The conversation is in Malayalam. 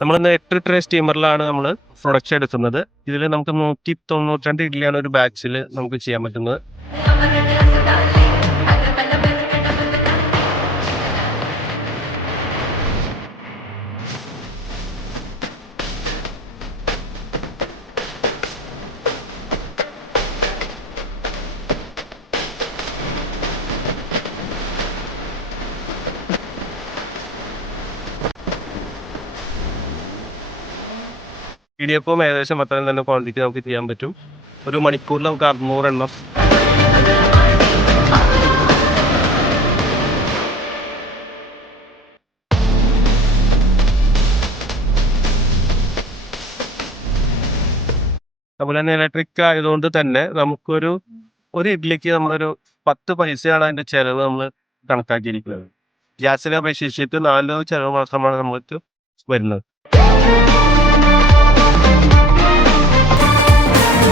നമ്മളിന്ന് 8 ട്രേ സ്റ്റീമറിലാണ് നമ്മള് പ്രൊഡക്ഷൻ എടുക്കുന്നത്. ഇതില് നമുക്ക് 192 ഇഡ്ഡലിയാണ് ഒരു ബാച്ചില് നമുക്ക് ചെയ്യാൻ പറ്റുന്നത്. ഇടിയപ്പവും ഏകദേശം അത്രയും തന്നെ ക്വാണ്ടിറ്റി നമുക്ക് ചെയ്യാൻ പറ്റും. ഒരു മണിക്കൂറിൽ നമുക്ക് 600 എണ്ണം. അതുപോലെ തന്നെ ഇലക്ട്രിക് ആയതുകൊണ്ട് തന്നെ നമുക്കൊരു ഇഡ്ഡലിക്ക് നമ്മളൊരു 10 പൈസയാണ് അതിന്റെ ചെലവ് നമ്മൾ കണക്കാക്കിയിരിക്കുന്നത്. ഗ്യാസിനെ അപേക്ഷിച്ചിട്ട് 4 ചെലവ് മാത്രമാണ് നമുക്ക് വരുന്നത്.